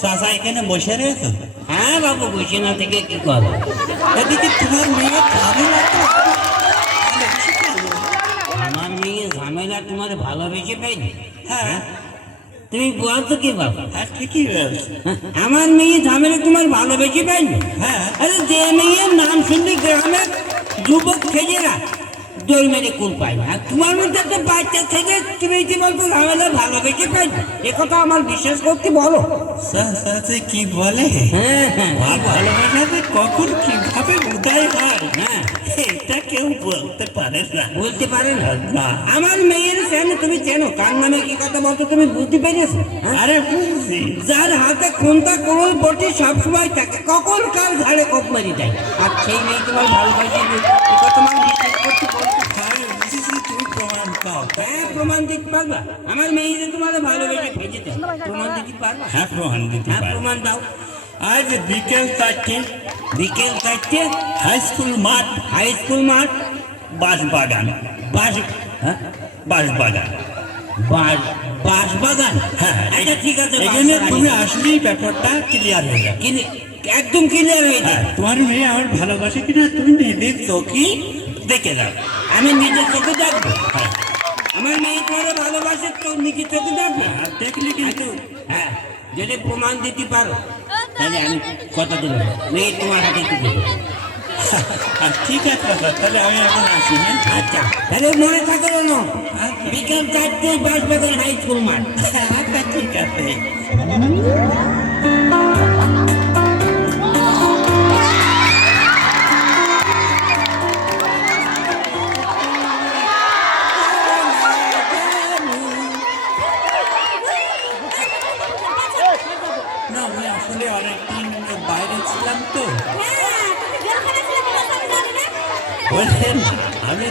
চাচা এখানে বসে রয়েছে? হ্যাঁ বাবু, বসে না থেকে কি করো? এদিকে তোমার মেয়ে ঝামেলা তো। আমার মেয়ে ঝামেলা তোমার ভালোবেসে পাইনি? হ্যাঁ তুমি বলতো কি বাবা? হ্যাঁ ঠিকই বলছো। আমার মেয়ে ঝামেলা তোমার ভালোবেসে পাইনি? হ্যাঁ আরে যে মেয়ের নাম শুনলে গ্রামের যুবক ছেলেরা দোল মেরে কুল পায় না, আর তোমার মধ্যে একটা বাচ্চা ছেলে তুমি কি বলতো ঝামেলা ভালোবেসে পাইনি? এ কথা আমার বিশ্বাস করতে বলো। চাচা কি বলে? হ্যাঁ হ্যাঁ ভালোবাসাতে কখন কিভাবে উদয় হয় হ্যাঁ, এটা কেউ বলতে পারে না। বলতে পারে না। না। আমার মেয়ের চেনো, তুমি চেনো কার নামে কি কথা বলতো তুমি বুঝতে পেরেছো? আরে বুঝছি। যার হাতে কোনটা কোন বটি সবসময় থাকে, কখন কার ঘাড়ে কোপ মারি দেয়, আর সেই মেয়ে তোমার ভালোবাসি তোমার বিশ্বাস করতে বলতে। আমি বুঝেছি তুমি প্রমাণ পাও। হ্যাঁ প্রমাণ দিতে পারবা? আমার মেয়ে যে তোমার ভালোবেসে ভেজেছে, প্রমাণ দিতে পারবা? হ্যাঁ প্রমাণ দিতে হ্যাঁ পারি। প্রমাণ দাও। আজ বিকেল 4টে বিকেল 4টে হাই স্কুল মাঠ, হাই স্কুল মাঠ, বাঁশবাগান। বাস, হ্যাঁ বাঁশবাগান। বাঁশবাগান। হ্যাঁ আচ্ছা ঠিক আছে, এখানে তুমি আসলেই ব্যাপারটা ক্লিয়ার হয়ে যাবে। একদম ক্লিয়ার হয়ে হ্যাঁ যায়। তোমার মেয়ে আমার ভালোবাসে কিনা তুমি নিজের চোখে দেখে যাও। আমি নিজের চোখে দেখবো। হ্যাঁ আমার মেয়ে তোমার ভালোবাসে তো নিজের চোখে দেখবো। আর দেখলে কিন্তু হ্যাঁ যদি প্রমাণ দিতে পারো তাহলে আমি কথা দিলাম মেয়ে তোমার হাতে তুলে দেবো। ঠিক আছে দাদা, তাহলে আমি এখন আসি। হ্যাঁ আচ্ছা তাহলে মনে থাকে না, বিকেল 4টে বাঁশবাগান হাই স্কুল মাঠ। আচ্ছা ঠিক আছে। না আমি আসলে অনেকদিন বাইরে ছিলাম তো। বললেন আমি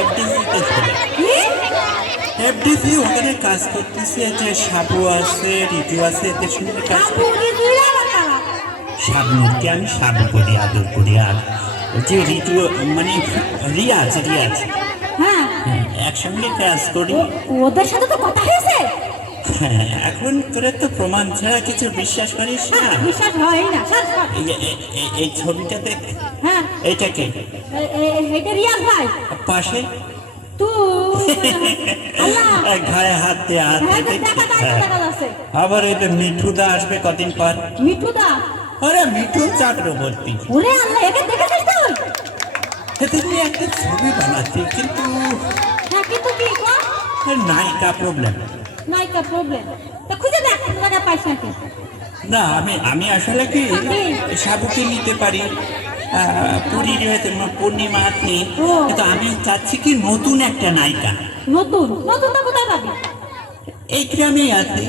এফডিসিতে ছিলাম। এফডিসি ওখানে কাজ করতেছি, যে সাবু আছে, ঋতু আছে, এদের সঙ্গে কাজ করি। সাবনুরকে আমি সাবু করি, আদর করি। আর যে ঋতু মানে রিয়াজ হ্যাঁ একসঙ্গে কাজ করি। ওদের সাথে তো কথা হয়েছে। হ্যাঁ এখন তোরা তো প্রমাণ ছাড়া কিছু বিশ্বাস করিস না। বিশ্বাস হয় না স্যার। এই ছবিটা দেখ। হ্যাঁ এইটাকে এটা রিয়াজ ভাই পাশে তুই আল্লাহ ঘায়ে হাত দিয়ে হাত হ্যাঁ দিয়ে দেখা দেখছি। যায় দেখা যাচ্ছে। আবার এটা মিঠুদা আসবে কদিন পর। মিঠুদা, আরে মিঠু চক্রবর্তী, ওরে আল্লাহ একে দেখেছিস তুই? এদের নিয়ে একটা ছবি বানাচ্ছি, কিন্তু হ্যাঁ কিন্তু কি কর নায়িকা প্রবলেম। নাইকা প্রবলেম তা খুঁজে দেখ লাগা পাইছ নাকি। না আমি আসলে কি সাবুকে নিতে পারি, পুরীর পূর্ণিমা আছে, ও। কিন্তু আমি চাচ্ছি কি নতুন একটা নায়িকা। নতুন নতুন তো কোথায় পাবি? এই গ্রামেই আছে।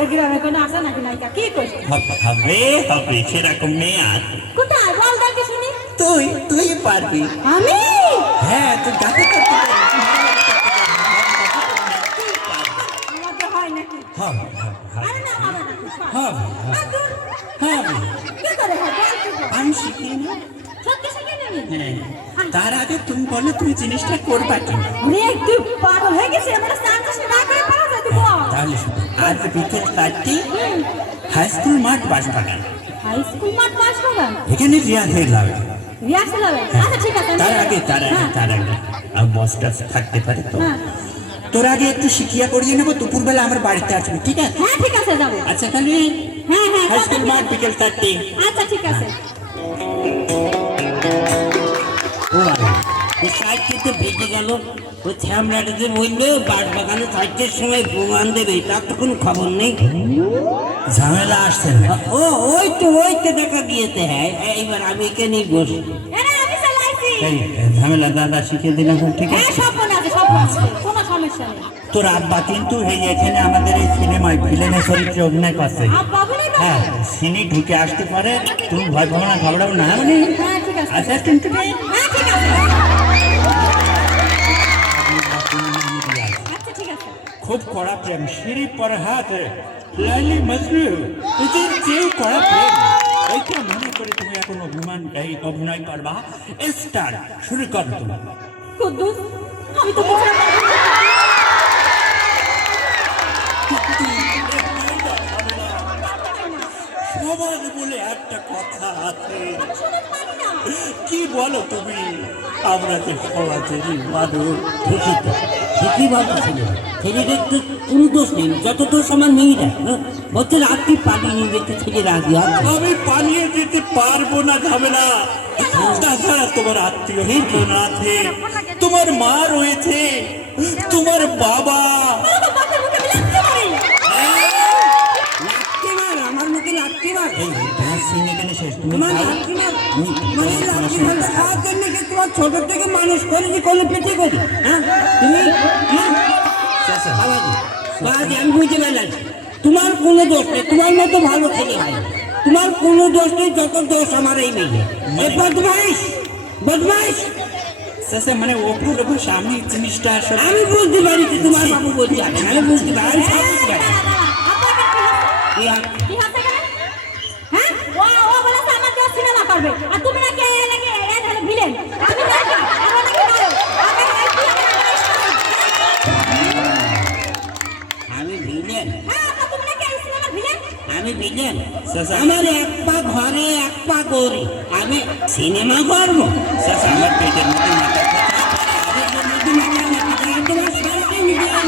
এই গ্রামে কোনো আছে নাকি নাইকা? কি কইছ? হবে সেরকম মেয়ে আছে। কোথায় বল দেখি শুনি। তুই পারবি। আমি হ্যাঁ তুই গাতে করতে পারবি। আমাকে হয় নাকি? হবে আরে না হবে না। হবে হবে। কি করে হয় বল কি করে? আমি শিখিয়ে না। সত্যি শিখে নিবি? হ্যাঁ তার আগে তুমি বলো তুমি জিনিসটা করবা কিনা। ওরে তুই পাগল হয়ে গেছিস, আমার সান্তাস না করে পাওয়া যায় তুই বল। তাহলে শুধু আজ বিকেল 4টে হাই স্কুল মাঠ বাঁশবাগান, হাই স্কুল মাঠ বাঁশবাগান এখানে রিয়াজ হয়ে যাবে। রিহার্সাল হবে? আচ্ছা ঠিক আছে তার আগে আর বসটা থাকতে পারে তো। তোর আগে একটু শিখিয়া করিয়ে নেবো, দুপুরবেলা আমার বাড়িতে আসবি, ঠিক আছে? হ্যাঁ ঠিক আছে যাবো। আচ্ছা তাহলে হ্যাঁ হ্যাঁ হাই স্কুল মাঠ বিকেল 4টে। আচ্ছা ঠিক আছে। সাইডটা বেঁচে গেল, ওই ছ্যামড়াটা যে বললো বাঁশবাগানে 4টের সময় প্রমাণ দেবে, তার তো কোনো খবর নেই। ঝামেলা আসছে না। ওই তো দেখা দিয়েছে। হ্যাঁ এইবার আমি একে নিয়ে বসি। আরে আমি চালাইছি। এই ঝামেলা দাদা শিখিয়ে দিলাম, ঠিক হ্যাঁ আছে? সব মনে আছে, সব মনে আছে, কোনো সমস্যা নেই। তোর আব্বা কিন্তু এখানে আমাদের এই সিনেমায় ভিলেনের চরিত্রে অভিনয় করছে। আব্বা বলি তো? হ্যাঁ সিনে ঢুকে আসতে পারে, তুমি ভয় পাবো না, ঘাবড়াবো না। মানে হ্যাঁ ঠিক আছে। আচ্ছা কিন্তু হ্যাঁ ঠিক আছে। আচ্ছা ঠিক আছে। খুব কড়া প্রেম, সিঁড়ি পর হাত, লাইলি মজনু, এদের চেয়েও কড়া প্রেম। এইটা মনে করে তুমি এখন অভিনয় করবা। স্টার শুরু করো তুমি। কুদ্দুস আমি তো কিছু বলো তুমি, আমরা যে সমাজেরই মানুষ। ঠিকই তো, ঠিকই বলতো ছেলেরা। ছেলেদের তো কোনো দোষ নেই, যত দোষ আমার মেয়েরা। বলছে রাত্রি পালিয়ে নিয়ে যেতে ছেলে রাজি হয়। আমি পালিয়ে যেতে পারবো না, যাবে না। তাছাড়া তোমার আত্মীয় স্বজন আছে, তোমার মা রয়েছে, তোমার বাবা। লাগতে মার, আমার মুখে লাগতে মার। তোমার সিন এখানে শেষ। তুমি তোমার যাও। লাগতে মার, মানে লাগতে মার। খাওয়ার জন্য কি তোমার ছোট থেকে মানুষ করেছি, কোনো পেটে করি? হ্যাঁ তুমি বাবাজি, আমি বুঝতে পারলাম তোমার কোনো দোষ নেই, তোমার মতো ভালো ছেলে হয় না। তোমার কোনো দোষ নেই, যত দোষ আমার এই মেয়ে। এই বদমাইশ, বদমাইশ। চাচা মানে ওপর বসে আমি জিনিসটা আসলে আমি বুঝতে পারি যে তোমার বাবু বলছে, আমি বুঝতে পারি, আমি সব বুঝতে পারি। কি আর- কি হচ্ছে এখানে? হ্যাঁ? ও বলেছে আমার দেওয়া সিনেমা করবে। আর তুমি নাকি এ নাকি এ ধরে ভিলেন। আমি নায়িকা, আমার নাকি নায়ক। আমি নায়িকা, আমি ভিলেন, হ্যাঁ, তো তুমি নাকি এই সিনেমার ভিলেন? আমি ভিলেন। চাচা আমার এক পা ঘরে এক পা গড়ে, আমি সিনেমা করবো? চাচা আমার পেটের মধ্যে মাথা তোমার সাথে মিডিয়া